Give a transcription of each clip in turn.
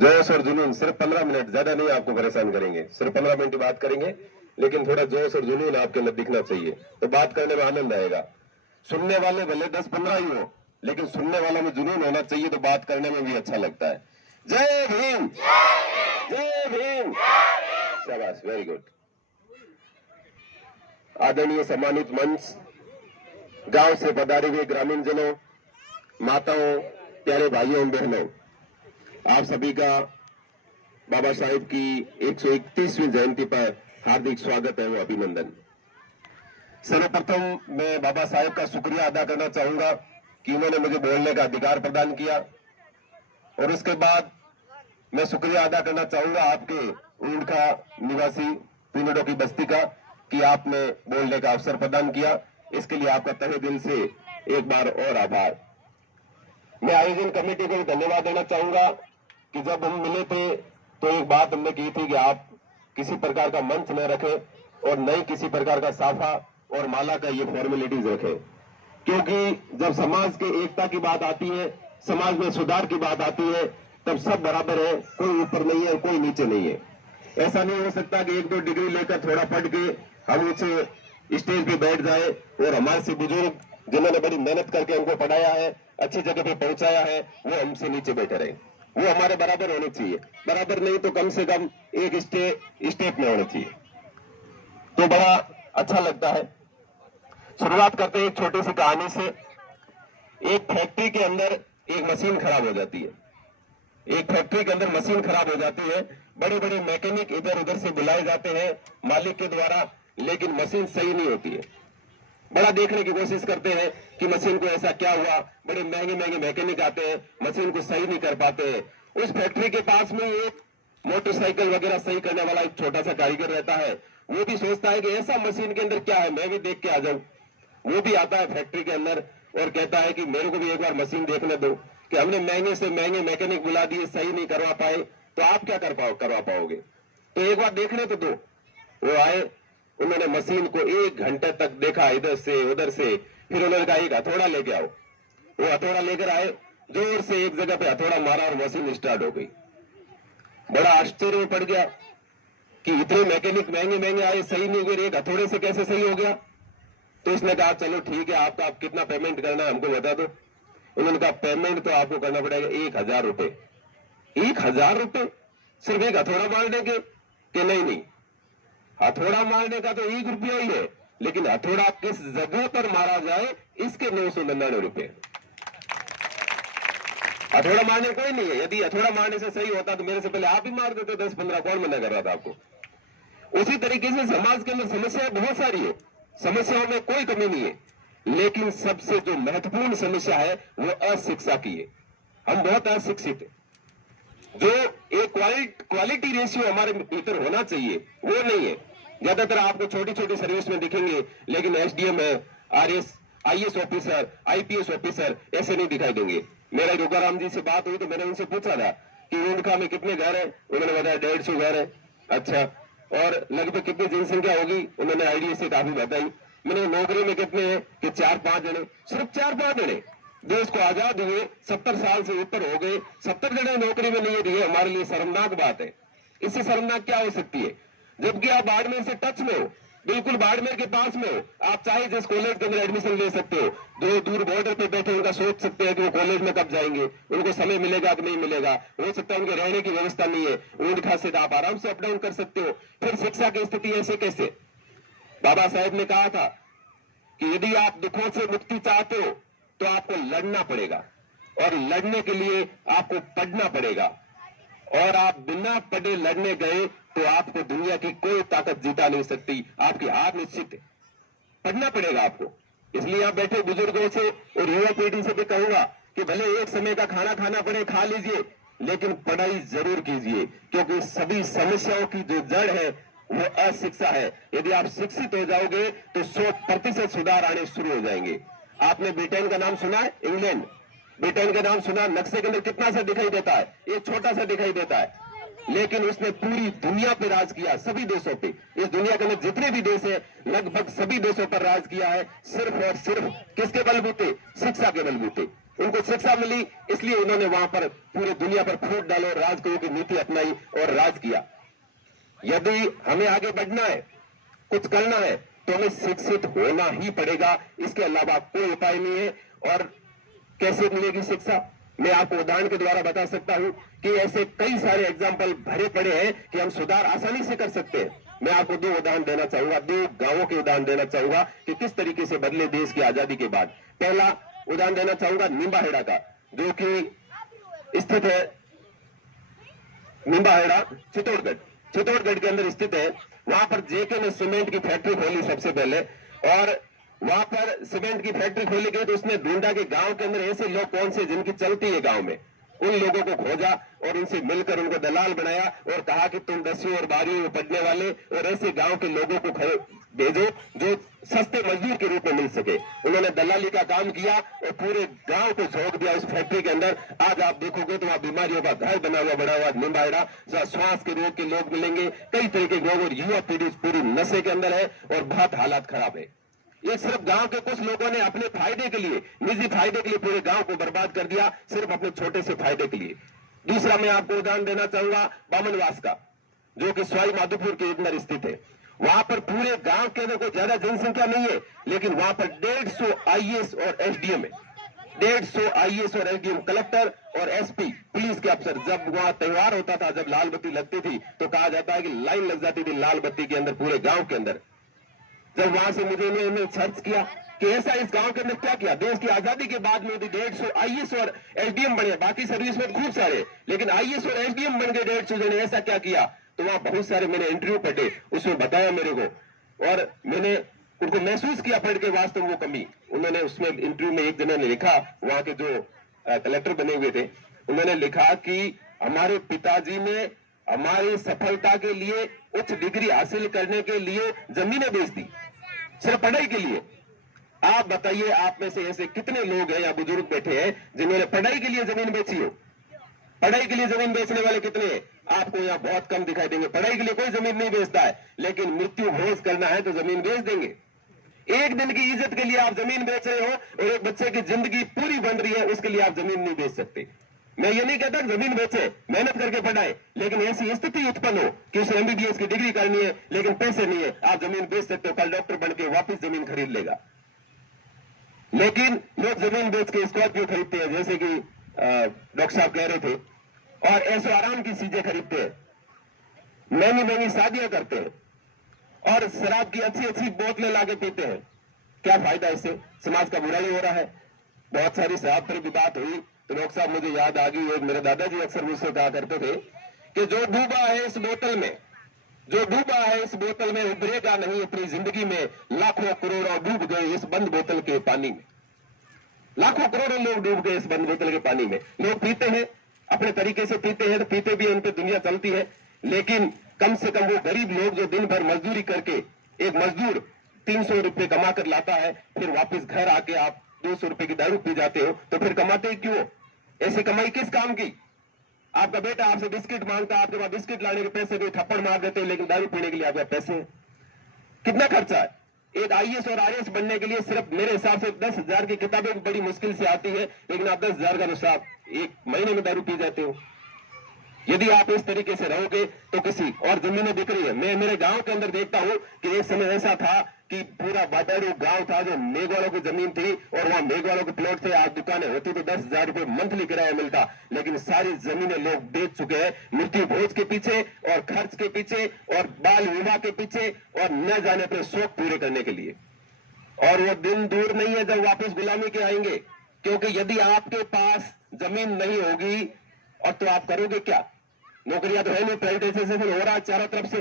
जोश और जुनून सिर्फ 15 मिनट, ज्यादा नहीं आपको परेशान करेंगे, सिर्फ 15 मिनट की बात करेंगे, लेकिन थोड़ा जोश और जुनून आपके अंदर दिखना चाहिए, तो बात करने में आनंद आएगा। सुनने वाले भले 10-15 ही हो, लेकिन सुनने वालों में जुनून होना चाहिए, तो बात करने में भी अच्छा लगता है। जय भीम, जय भीम, शाबाश, वेरी गुड। आदरणीय सम्मानित मंच, गांव से पधारे हुए ग्रामीण जनों, माताओं, प्यारे भाइयों बहनों, आप सभी का बाबा साहेब की 131वीं जयंती पर हार्दिक स्वागत है व अभिनंदन। सर्वप्रथम मैं बाबा साहेब का शुक्रिया अदा करना चाहूंगा कि उन्होंने मुझे बोलने का अधिकार प्रदान किया, और उसके बाद मैं शुक्रिया अदा करना चाहूंगा आपके ऊंटखा निवासी पिनडो की बस्ती का कि आपने बोलने का अवसर प्रदान किया। इसके लिए आपका तहे दिल से एक बार और आभार। मैं आयोजन कमेटी को धन्यवाद देना चाहूंगा कि जब हम मिले थे तो एक बात हमने की थी कि आप किसी प्रकार का मंच न रखें और न ही किसी प्रकार का साफा और माला का ये फॉर्मेलिटीज रखें, क्योंकि जब समाज के एकता की बात आती है, समाज में सुधार की बात आती है, तब सब बराबर है, कोई ऊपर नहीं है, कोई नीचे नहीं है। ऐसा नहीं हो सकता कि 1-2 डिग्री लेकर थोड़ा पढ़ के हम उसे स्टेज पे बैठ जाए और हमारे से बुजुर्ग जिन्होंने बड़ी मेहनत करके हमको पढ़ाया है, अच्छी जगह पे पहुंचाया है, वो हमसे नीचे बैठे रहे। वो हमारे बराबर होने चाहिए, बराबर नहीं तो कम से कम एक स्टेप में होने चाहिए, तो बड़ा अच्छा लगता है। शुरुआत करते हैं एक छोटी सी कहानी से। एक फैक्ट्री के अंदर एक मशीन खराब हो जाती है, एक फैक्ट्री के अंदर मशीन खराब हो जाती है, बड़े बड़े मैकेनिक इधर उधर से बुलाए जाते हैं मालिक के द्वारा, लेकिन मशीन सही नहीं होती है। बड़ा देखने की कोशिश करते हैं कि मशीन को ऐसा क्या हुआ, बड़े महंगे महंगे मैकेनिक आते हैं, मशीन को सही नहीं कर पाते हैं। उस फैक्ट्री के पास में एक मोटरसाइकिल वगैरह सही करने वाला एक छोटा सा कारीगर रहता है, वो भी सोचता है कि ऐसा मशीन के अंदर क्या है, मैं भी देख के आ जाऊं। वो भी आता है फैक्ट्री के अंदर और कहता है कि मेरे को भी एक बार मशीन देखने दो, कि हमने महंगे से महंगे मैकेनिक बुला दिए, सही नहीं करवा पाए, तो आप क्या करवा पाओगे, तो एक बार देखने तो दो। वो आए, उन्होंने मशीन को 1 घंटे तक देखा, इधर से उधर से, फिर उन्होंने कहा एक हथौड़ा लेके आओ। वो हथौड़ा लेकर आए, जोर से एक जगह पे हथौड़ा मारा और मशीन स्टार्ट हो गई। बड़ा आश्चर्य में पड़ गया कि इतने मैकेनिक महंगे महंगे आए, सही नहीं हुए, एक हथौड़े से कैसे सही हो गया। तो उसने कहा चलो ठीक है, आपका आप कितना पेमेंट करना है हमको बता दो। उन्होंने कहा पेमेंट तो आपको करना पड़ेगा 1000 रुपए। 1000 रुपए सिर्फ एक हथौड़ा मारने के? कि नहीं, हथौड़ा मारने का तो 1 रुपया ही है, लेकिन हथौड़ा किस जगह पर मारा जाए इसके 999 रुपए। हथौड़ा मारने कोई नहीं है, यदि हथौड़ा मारने से सही होता तो मेरे से पहले आप ही मार देते 10-15, कौन मना कर रहा था आपको। उसी तरीके से समाज के अंदर समस्याएं बहुत सारी है, समस्याओं में कोई कमी नहीं है, लेकिन सबसे जो महत्वपूर्ण समस्या है वो अशिक्षा की है। हम बहुत अशिक्षित है। जो एक क्वालिटी रेशियो हमारे भीतर होना चाहिए वो नहीं है। ज्यादातर आपको छोटी छोटी सर्विस में दिखेंगे, लेकिन एसडीएम है, RS, IAS officer, IPS officer ऐसे नहीं दिखाई देंगे। मेरा योगाराम जी से बात हुई तो मैंने उनसे पूछा था कि ऊंटखा में कितने घर है, उन्होंने बताया 150 घर है। अच्छा, और लगभग कितनी जनसंख्या होगी, उन्होंने आईडीए से काफी बताई। मैंने नौकरी में कितने हैं कि 4-5 जने, सिर्फ 4-5 जने। देश को आजाद हुए 70 साल से ऊपर हो गए, 70 जने नौकरी में नहीं है, ये हमारे लिए शर्मनाक बात है। इससे शर्मनाक क्या हो सकती है, जबकि आप बाड़मेर से टच में हो, बिल्कुल बाड़मेर के पास में हो, आप चाहे जिस कॉलेज के अंदर एडमिशन ले सकते हो। जो दूर बॉर्डर पे बैठे उनका सोच सकते हैं कि वो कॉलेज में कब जाएंगे, उनको समय मिलेगा कि नहीं मिलेगा, हो सकता है उनके रहने की व्यवस्था नहीं है, ऊंटखा से आप आराम से अप डाउन कर सकते हो। फिर शिक्षा की स्थिति ऐसे कैसे। बाबा साहेब ने कहा था कि यदि आप दुखों से मुक्ति चाहते हो तो आपको लड़ना पड़ेगा, और लड़ने के लिए आपको पढ़ना पड़ेगा, और आप बिना पढ़े लड़ने गए तो आपको दुनिया की कोई ताकत जीता नहीं सकती, आपकी हार निश्चित है। पढ़ना पड़ेगा आपको। इसलिए आप बैठे बुजुर्गों से और युवा पीढ़ी से भी कहूंगा कि भले एक समय का खाना खाना पड़े, खा लीजिए, लेकिन पढ़ाई जरूर कीजिए, क्योंकि सभी समस्याओं की जो जड़ है वो अशिक्षा है। यदि आप शिक्षित हो जाओगे तो 100% सुधार आने शुरू हो जाएंगे। आपने ब्रिटेन का नाम सुना है, इंग्लैंड, ब्रिटेन का नाम सुना, नक्शे के अंदर कितना सा दिखाई देता है, ये छोटा सा दिखाई देता है, लेकिन उसने पूरी दुनिया पे राज किया, सभी देशों पे। इस दुनिया के अंदर जितने भी देश है लगभग सभी देशों पर राज किया है, सिर्फ और सिर्फ किसके बलबूते, शिक्षा के बलबूते। उनको शिक्षा मिली, इसलिए उन्होंने वहां पर पूरी दुनिया पर फूट डालो, राज करो की नीति अपनाई और राज किया। यदि हमें आगे बढ़ना है, कुछ करना है, तो हमें शिक्षित होना ही पड़ेगा, इसके अलावा कोई उपाय नहीं है। और कैसे मिलेगी शिक्षा, मैं आपको उदाहरण के द्वारा बता सकता हूं कि ऐसे कई सारे एग्जाम्पल भरे पड़े हैं कि हम सुधार आसानी से कर सकते हैं। मैं आपको 2 उदाहरण देना चाहूंगा, 2 गांवों के उदाहरण देना चाहूंगा कि किस तरीके से बदले देश की आजादी के बाद। पहला उदाहरण देना चाहूंगा निम्बाहेड़ा का, जो कि स्थित है निम्बाहेड़ा चित्तौड़गढ़ के अंदर स्थित है। वहां पर जेके ने सीमेंट की फैक्ट्री खोली सबसे पहले, और वहां पर सीमेंट की फैक्ट्री खोली गई तो उसने ढूंढा कि गांव के अंदर ऐसे लोग कौन से जिनकी चलती है गांव में। उन लोगों को खोजा और उनसे मिलकर उनको दलाल बनाया और कहा कि तुम 10वीं और 12वीं में पढ़ने वाले और ऐसे गांव के लोगों को भेजो जो सस्ते मजदूर के रूप में मिल सके। उन्होंने दलाली का काम किया और पूरे गांव को झोंक दिया उस फैक्ट्री के अंदर। आज आप देखोगे तो वहां बीमारियों का घर बना हुआ निम्बाहेड़ा, जहां श्वास के रोग के लोग मिलेंगे, कई तरह के रोग, और युवा पीढ़ी पूरी नशे के अंदर है और बहुत हालात खराब है। ये सिर्फ गांव के कुछ लोगों ने अपने फायदे के लिए, निजी फायदे के लिए पूरे गांव को बर्बाद कर दिया, सिर्फ अपने छोटे से फायदे के लिए। दूसरा मैं आपको उदाहरण देना चाहूंगा बामनवास का, जो कि सवाई माधोपुर के अंदर स्थित है। वहां पर पूरे गांव के अंदर कोई ज्यादा जनसंख्या नहीं है, लेकिन वहां पर 150 आईएएस और एसडीएम है। 150 आईएएस और एसडीएम, कलेक्टर और एसपी, पुलिस के अफसर। जब वहां त्योहार होता था, जब लाल बत्ती लगती थी, तो कहा जाता है कि लाइन लग जाती थी लाल बत्ती के अंदर पूरे गांव के अंदर। जब वहां से मुझे इन्होंने सर्च किया कि ऐसा इस गांव के अंदर क्या किया, देश की आजादी के बाद में 150 आईएएस और एसडीएम बने, बाकी सर्विस में खूब सारे, लेकिन आईएएस और एसडीएम बन गए 150 जने, ऐसा क्या किया। तो वहां बहुत सारे मैंने इंटरव्यू पढ़े, उसमें बताया मेरे को, और मैंने उनको महसूस किया पढ़ के वास्तव वो कमी। उन्होंने उसमें इंटरव्यू में एक जने ने लिखा, वहां के जो कलेक्टर बने हुए थे, उन्होंने लिखा कि हमारे पिताजी ने हमारी सफलता के लिए, उच्च डिग्री हासिल करने के लिए जमीनें बेच दी, सिर्फ पढ़ाई के लिए। आप बताइए, आप में से ऐसे कितने लोग हैं या बुजुर्ग बैठे हैं जिन्होंने पढ़ाई के लिए जमीन बेची हो? पढ़ाई के लिए जमीन बेचने वाले कितने हैं? आपको यहाँ बहुत कम दिखाई देंगे। पढ़ाई के लिए कोई जमीन नहीं बेचता है, लेकिन मृत्यु भोज करना है तो जमीन बेच देंगे। एक दिन की इज्जत के लिए आप जमीन बेच रहे हो, और एक बच्चे की जिंदगी पूरी बन रही है, उसके लिए आप जमीन नहीं बेच सकते। मैं ये नहीं कहता जमीन बेचे, मेहनत करके पढ़ाए, लेकिन ऐसी स्थिति उत्पन्न हो कि उसे एमबीबीएस की डिग्री करनी है लेकिन पैसे नहीं है, आप जमीन बेच सकते हो। कल डॉक्टर बन के वापिस जमीन खरीद लेगा। लेकिन लोग जमीन बेच के स्कॉर्पियो खरीदते हैं, जैसे कि डॉक्टर साहब कह रहे थे, और ऐसे आराम की चीजें खरीदते हैं, महंगी महंगी शादियां करते हैं, और शराब की अच्छी अच्छी बोतलें लाके पीते हैं। क्या फायदा इससे? समाज का बुराई हो रहा है। बहुत सारी शराब पर भी बात हुई तो डॉक्टर साहब मुझे याद आ गई, एक मेरे दादाजी अक्सर मुझसे कहा करते थे कि जो डूबा है इस बोतल में, जो डूबा है इस बोतल में उभरेगा नहीं अपनी जिंदगी में। लाखों करोड़ों डूब गए इस बंद बोतल के पानी में। लाखों करोड़ों लोग डूब गए इस बंद बोतल के पानी में। लोग पीते हैं, अपने तरीके से पीते हैं, तो पीते भी उन पर दुनिया चलती है, लेकिन कम से कम वो गरीब लोग जो दिन भर मजदूरी करके, एक मजदूर 300 रुपए कमा कर लाता है, फिर वापस घर आके आप 200 रुपए की दारू पी जाते हो, तो फिर कमाते क्यों? ऐसी कमाई किस काम की? आपका बेटा आपसे बिस्किट मांगता है, आपके पास बिस्किट लाने के पैसे कोई थप्पड़ मार देते हो, लेकिन दारू पीने के लिए आपके पैसे हैं। कितना खर्चा है? एक आईएएस और आरएएस बनने के लिए सिर्फ मेरे हिसाब से 10,000 की किताबें बड़ी मुश्किल से आती है, लेकिन आप 10,000 का नुस्खा एक महीने में दारू पी जाते हो। यदि आप इस तरीके से रहोगे तो किसी और जमीनें बिक रही है। मैं मेरे गांव के अंदर देखता हूं कि एक समय ऐसा था कि पूरा बाबेरू गांव था जो मेघवालों की जमीन थी, और वहां मेघवालों के प्लॉट थे। आज दुकानें होती तो 10,000 रुपए मंथली किराया मिलता, लेकिन सारी जमीनें लोग बेच चुके हैं मृत्यु भोज के पीछे और खर्च के पीछे और बाल विवाह के पीछे और न जाने अपने शौक पूरे करने के लिए। और वो दिन दूर नहीं है जब वापस गुलामी के आएंगे, क्योंकि यदि आपके पास जमीन नहीं होगी और तो आप करोगे क्या? नौकरियां तो है नहीं, प्राइवेटाइजेशन हो रहा है चारों तरफ से,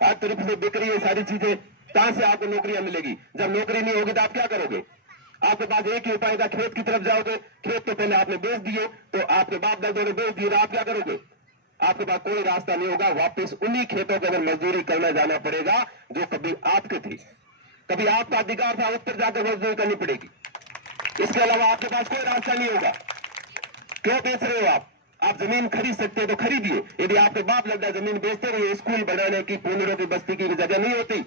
हर तरफ से बिक रही है सारी चीजें, कहां से आपको नौकरियां मिलेगी? जब नौकरी नहीं होगी तो आप क्या करोगे? आपके पास एक ही उपाय था, खेत की तरफ जाओगे। खेत तो पहले आपने बेच दिए, तो आपके बाप दादों ने बेच दिए, आप क्या करोगे? आपके पास कोई रास्ता नहीं होगा, वापस उन्हीं खेतों के अंदर मजदूरी करने जाना पड़ेगा जो कभी आपके थी, कभी आपका अधिकार था, उत्तर जाकर मजदूरी करनी पड़ेगी। इसके अलावा आपके पास कोई रास्ता नहीं होगा। क्यों बेच रहे हो आप जमीन खरीद सकते हो तो खरीदिए। यदि आपके बाप लगता जमीन बेचते रहिए, स्कूल बनाने की, पूनरों की बस्ती की जगह नहीं होती,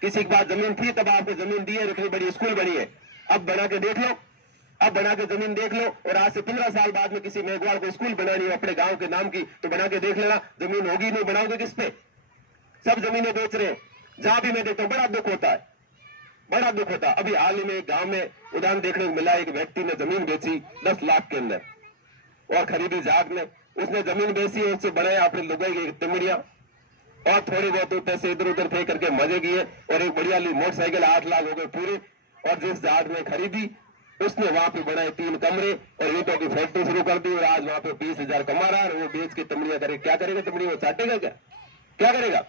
किसी के पास जमीन थी तब आपको जमीन दी है, इतनी बड़ी स्कूल बनी है, अब बना के देख लो। अब बना के जमीन देख लो, और आज से 15 साल बाद में किसी मेघवाल को स्कूल बनानी हो अपने गांव के नाम की, तो बना के देख लेना, जमीन होगी नहीं, बनाओगे किस पे? सब जमीनें बेच रहे हैं। जहां भी मैं देखता हूं बड़ा दुख होता है, बड़ा दुख होता है। अभी हाल ही में एक गांव में उदाहरण देखने को मिला, एक व्यक्ति ने जमीन बेची 10 लाख के अंदर और खरीदी जाग ने, उसने जमीन बेची और उससे बनाया अपने लुगाई की तिमड़िया, और थोड़ी बहुत पैसे इधर उधर फेंक करके मजे किए, और एक बढ़िया मोटरसाइकिल 8 लाख हो गए पूरे। और जिस जाग ने खरीदी उसने वहां पे बनाए 3 कमरे और ईंटों की फैक्ट्री शुरू कर दी, और आज वहां पे 20,000 कमा रहा है। वो बेच के तिमड़िया करे, क्या करेगा तिमड़िया? वो चाटेगा क्या? क्या करेगा?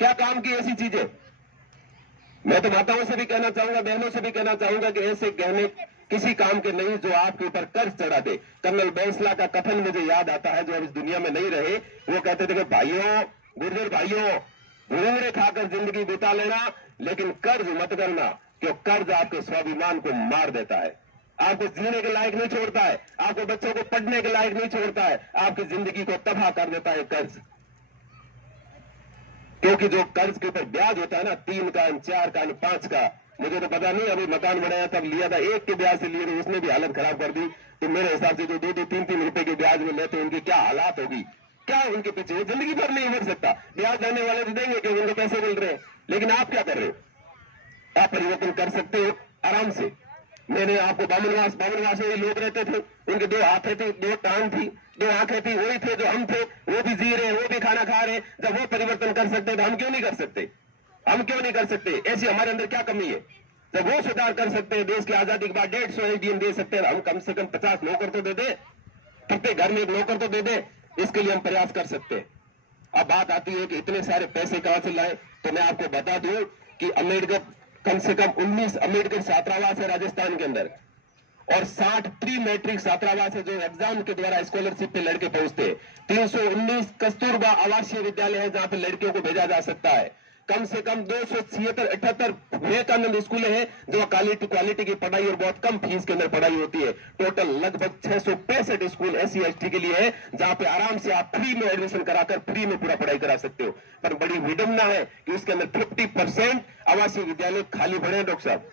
क्या काम की ऐसी चीजें? मैं तो माताओं से भी कहना चाहूंगा, बहनों से भी कहना चाहूंगा कि ऐसे गहने किसी काम के नहीं जो आपके ऊपर कर्ज चढ़ा दे। कर्नल बैंसला का कथन मुझे याद आता है, जो अब इस दुनिया में नहीं रहे। वो कहते थे कि भाइयों, गुर्जर भाइयों, भूरे खाकर जिंदगी बिता लेना, लेकिन कर्ज मत करना, क्यों कर्ज आपके स्वाभिमान को मार देता है, आपको जीने के लायक नहीं छोड़ता है, आपको बच्चों को पढ़ने के लायक नहीं छोड़ता है, आपकी जिंदगी को तबाह कर देता है कर्ज। क्योंकि जो कर्ज के ऊपर ब्याज होता है ना, 3 का, 4 का, 5 का, मुझे तो पता नहीं, अभी मकान बनाया तब लिया था 1 के ब्याज से लिए थे, उसने भी हालत खराब कर दी। तो मेरे हिसाब से जो 2-2, 3-3 रुपए के ब्याज में लेते उनकी क्या हालात होगी, क्या उनके पीछे? वो जिंदगी भर नहीं भर सकता। ब्याज देने वाले तो देंगे क्योंकि उनको पैसे मिल रहे हैं, लेकिन आप क्या कर रहे हो? आप परिवर्तन कर सकते हो आराम से। मैंने आपको बामनवास में लोग रहते थे, उनके 2 हाथें थी, 2 टांग थी, 2 आंखें थी, वही थे जो हम थे, वो भी जी रहे हैं, वो भी खाना खा रहे हैं। जब वो परिवर्तन कर सकते तो हम क्यों नहीं कर सकते? हम क्यों नहीं कर सकते? ऐसी हमारे अंदर क्या कमी है? जब वो सुधार कर सकते हैं, देश की आजादी के बाद 150 एडीएम दे सकते हैं, हम कम से कम 50 नौकर तो दे दे, प्रत्येक घर में एक नौकर तो दे दे। इसके लिए हम प्रयास कर सकते हैं। अब बात आती है कि इतने सारे पैसे कहां से लाए, तो मैं आपको बता दूं कि अम्बेडकर कम से कम 19 अम्बेडकर छात्रावास है राजस्थान के अंदर, और 60 प्री मैट्रिक छात्रावास है जो एग्जाम के द्वारा स्कॉलरशिप पे लड़के पहुंचते हैं। 319 कस्तूरबा आवासीय विद्यालय है जहां पे लड़कियों को भेजा जा सकता है। कम से कम 276-78 विवेकानंद स्कूल है जो क्वालिटी की पढ़ाई और बहुत कम फीस के अंदर पढ़ाई होती है। टोटल लगभग 665 स्कूल SC/ST के लिए है जहां पे आराम से आप फ्री में एडमिशन कराकर फ्री में पूरा पढ़ाई करा सकते हो। पर बड़ी विडंबना है कि उसके अंदर 50% आवासीय विद्यालय खाली पड़े हैं। डॉक्टर साहब,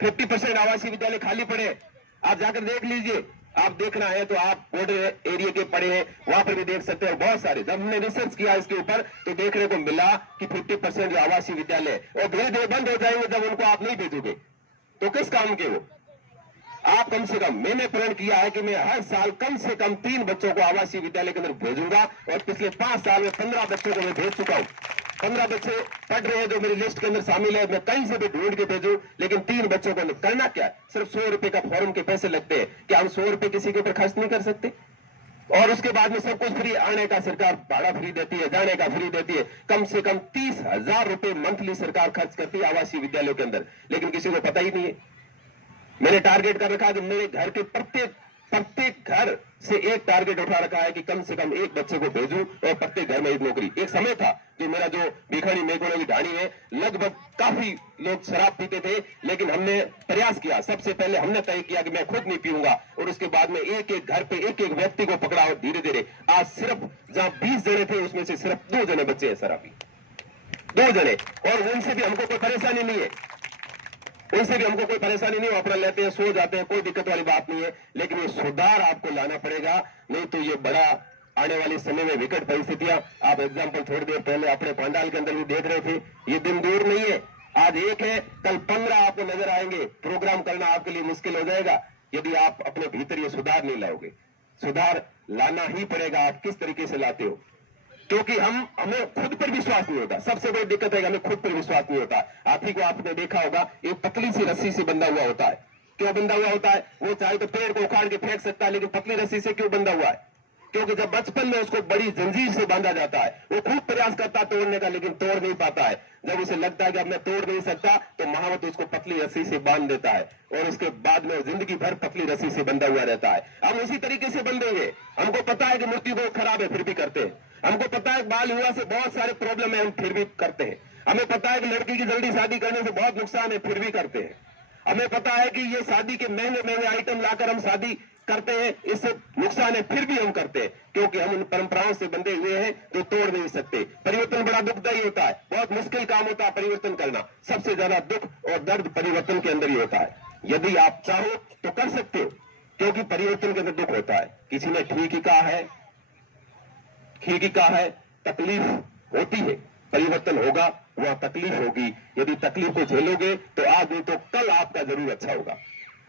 50% आवासीय विद्यालय खाली पड़े। आप जाकर देख लीजिए, आप देखना है तो आप बॉर्डर एरिया के पड़े हैं, वहां पर भी देख सकते हैं। बहुत सारे, जब हमने रिसर्च किया इसके ऊपर तो देखने को मिला कि 50% जो आवासीय विद्यालय और धीरे धीरे बंद हो जाएंगे जब उनको आप नहीं भेजोगे तो किस काम के वो? आप कम से कम, मैंने प्रण किया है कि मैं हर साल कम से कम 3 बच्चों को आवासीय विद्यालय के अंदर भेजूंगा, और पिछले 5 साल में 15 बच्चों को मैं भेज चुका हूं। 15 बच्चे पढ़ रहे हैं जो मेरी लिस्ट के अंदर शामिल है। मैं कहीं से भी ढूंढ के भेजूं, लेकिन 3 बच्चों को करना क्या है? सिर्फ 100 रुपए का फॉर्म के पैसे लगते हैं। क्या हम 100 रुपए किसी के ऊपर खर्च नहीं कर सकते? और उसके बाद में सब कुछ फ्री, आने का सरकार भाड़ा फ्री देती है, जाने का फ्री देती है। कम से कम 30,000 रुपए मंथली सरकार खर्च करती है आवासीय विद्यालयों के अंदर, लेकिन किसी को पता ही नहीं है। मैंने टारगेट कर रखा है कि मेरे घर के प्रत्येक घर से एक टारगेट उठा रखा है कि कम से कम एक बच्चे को भेजूं और प्रत्येक घर में एक नौकरी। एक समय था जो मेरा जो भिखारी मेघोड़ों की ढाणी है, लगभग काफी लोग शराब पीते थे, लेकिन हमने प्रयास किया। सबसे पहले हमने तय किया कि मैं खुद नहीं पीऊंगा, और उसके बाद में एक घर पे एक व्यक्ति को पकड़ा, और धीरे धीरे आज सिर्फ जहां 20 जने थे उसमें से सिर्फ 2 जने बच्चे हैं शराबी, 2 जने। और उनसे भी हमको कोई परेशानी नहीं है, उनसे भी हमको कोई परेशानी नहीं, अपना लेते हैं, सो जाते हैं, कोई दिक्कत वाली बात नहीं है। लेकिन ये सुधार आपको लाना पड़ेगा, नहीं तो ये बड़ा आने वाले समय में विकट परिस्थितियां। आप एग्जाम्पल थोड़ी देर पहले अपने पंडाल के अंदर भी देख रहे थे, ये दिन दूर नहीं है। आज 1 है, कल 15 आपको नजर आएंगे। प्रोग्राम करना आपके लिए मुश्किल हो जाएगा यदि आप अपने भीतर ये सुधार नहीं लाओगे। सुधार लाना ही पड़ेगा। आप किस तरीके से लाते हो? क्योंकि हमें खुद पर विश्वास नहीं होता। सबसे बड़ी दिक्कत है कि हमें खुद पर विश्वास नहीं होता। हाथी को आपने देखा होगा, एक पतली सी रस्सी से बंधा हुआ होता है। क्यों बंधा हुआ होता है? वो चाहे तो पेड़ को उखाड़ के फेंक सकता है, लेकिन पतली रस्सी से क्यों बंधा हुआ है? क्योंकि जब बचपन में उसको बड़ी जंजीर से बांधा जाता है, वो खूब प्रयास करता है तोड़ने का, लेकिन तोड़ नहीं पाता है। जब उसे लगता है कि अब मैं तोड़ नहीं सकता, तो महावत उसको पतली रस्सी से बांध देता है, और उसके बाद में जिंदगी भर पतली रस्सी से बंधा हुआ रहता है। हम उसी तरीके से बंधेंगे। हमको पता है कि मूर्ति बहुत खराब है, फिर भी करते हैं। हमको पता है बाल विवाह से बहुत सारे प्रॉब्लम है, हम फिर भी करते हैं। हमें पता है कि लड़की की जल्दी शादी करने से बहुत नुकसान है, फिर भी करते हैं। हमें पता है कि ये शादी के महंगे महंगे आइटम लाकर हम शादी करते हैं, इससे नुकसान है, फिर भी हम करते हैं, क्योंकि हम उन परंपराओं से बंधे हुए हैं जो तोड़ नहीं सकते। परिवर्तन बड़ा दुखदायी होता है, बहुत मुश्किल काम होता है परिवर्तन करना। सबसे ज्यादा दुख और दर्द परिवर्तन के अंदर ही होता है। यदि आप चाहो तो कर सकते हो, क्योंकि परिवर्तन के अंदर दुख होता है। किसी ने ठीक ही कहा है, तकलीफ होती है, परिवर्तन होगा, वहां तकलीफ होगी। यदि तकलीफ को झेलोगे तो आज नहीं तो कल आपका जरूर अच्छा होगा।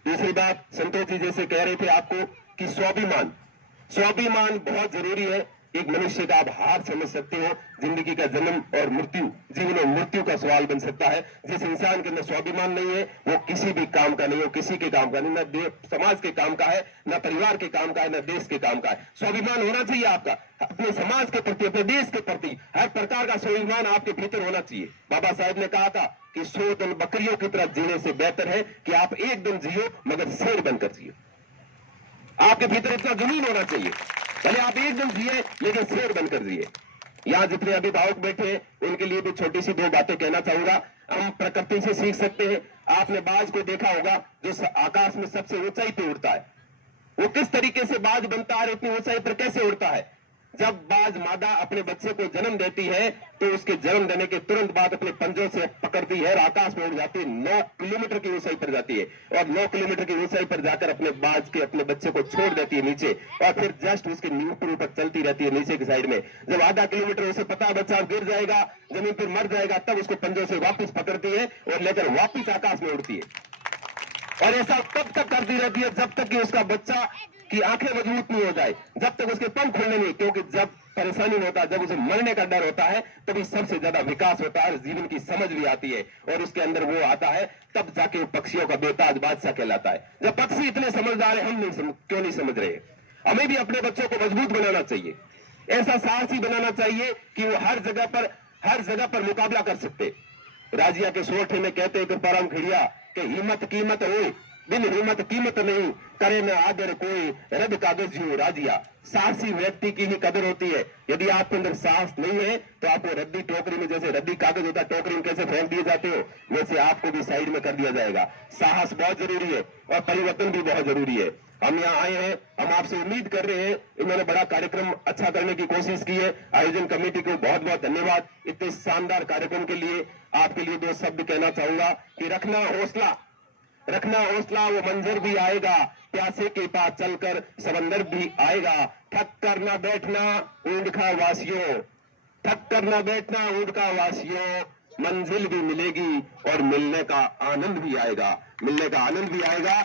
दूसरी बात, संतोष जी जैसे कह रहे थे आपको कि स्वाभिमान बहुत जरूरी है। एक मनुष्य का आप हार समझ सकते हो, जिंदगी का जन्म और मृत्यु, जीवन और मृत्यु का सवाल बन सकता है। जिस इंसान के अंदर स्वाभिमान नहीं है वो किसी भी काम का नहीं हो, किसी के काम का नहीं, न समाज के काम का है, न परिवार के काम का है, न देश के काम का है। स्वाभिमान होना चाहिए आपका, अपने समाज के प्रति, अपने देश के प्रति हर प्रकार का स्वाभिमान आपके भीतर होना चाहिए। बाबा साहब ने कहा था कि 100 दिन बकरियों की तरह जीने से बेहतर है कि आप एक दिन जियो मगर शेर बनकर जियो। आपके भीतर इतना जुनून होना चाहिए, भले आप एक दिन जिए लेकिन शेर बनकर जिए। यहां जितने अभिभावक बैठे हैं उनके लिए भी छोटी सी 2 बातें कहना चाहूंगा। हम प्रकृति से सीख सकते हैं। आपने बाज को देखा होगा जो आकाश में सबसे ऊंचाई पे उड़ता है, वो किस तरीके से बाज बनता है, इतनी ऊंचाई पर कैसे उड़ता है। जब बाज मादा अपने बच्चे को जन्म देती है तो उसके जन्म देने के तुरंत बाद अपने पंजों से पकड़ती है और आकाश में उड़ जाती है, 9 किलोमीटर की ऊंचाई पर जाती है और 9 किलोमीटर की ऊंचाई पर जाकर अपने बाज के अपने बच्चे को छोड़ देती है नीचे, और फिर जस्ट उसके ऊपर ऊपर चलती रहती है नीचे की साइड में। जब आधा किलोमीटर उसे पता है बच्चा गिर जाएगा, जमीन पर मर जाएगा, तब उसको पंजों से वापस पकड़ती है और लेकर वापिस आकाश में उड़ती है। और ऐसा तब तक करती रहती है जब तक कि उसका बच्चा की आंखें मजबूत नहीं हो जाए, जब तक उसके पंख खुलने नहीं, क्योंकि जब परेशानी होता है, जब उसे मरने का डर होता है, तभी सबसे ज्यादा विकास होता है, जीवन की समझ भी आती है और उसके अंदर वो आता है, तब जाके पक्षियों का बेताज बादशाह कहलाता है। जब पक्षी इतने समझदार है, हम क्यों नहीं समझ रहे? हमें भी अपने बच्चों को मजबूत बनाना चाहिए, ऐसा साहसी बनाना चाहिए कि वो हर जगह पर मुकाबला कर सकते। राजिया के सोठे में कहते हैं कि परम खिड़िया कि हिम्मत कीमत हो, बिन हिम्मत कीमत नहीं, करे न आदर कोई, रद कागज यूं राजिया। साहसी व्यक्ति की ही कदर होती है। यदि आपके अंदर साहस नहीं है तो आपको रद्दी टोकरी में, जैसे रद्दी कागज होता है टोकरी में कैसे फेंक दिए जाते हो, वैसे आपको भी साइड में कर दिया जाएगा। साहस बहुत जरूरी है और परिवर्तन भी बहुत जरूरी है। हम यहाँ आए हैं, हम आपसे उम्मीद कर रहे हैं। इन्होंने बड़ा कार्यक्रम अच्छा करने की कोशिश की है। आयोजन कमेटी को बहुत बहुत धन्यवाद इतने शानदार कार्यक्रम के लिए। आपके लिए 2 शब्द कहना चाहूंगा कि रखना हौसला, वो मंजर भी आएगा, प्यासे के पास चलकर समंदर भी आएगा। थक कर न बैठना ऊंडखा वासियों, मंजिल भी मिलेगी और मिलने का आनंद भी आएगा।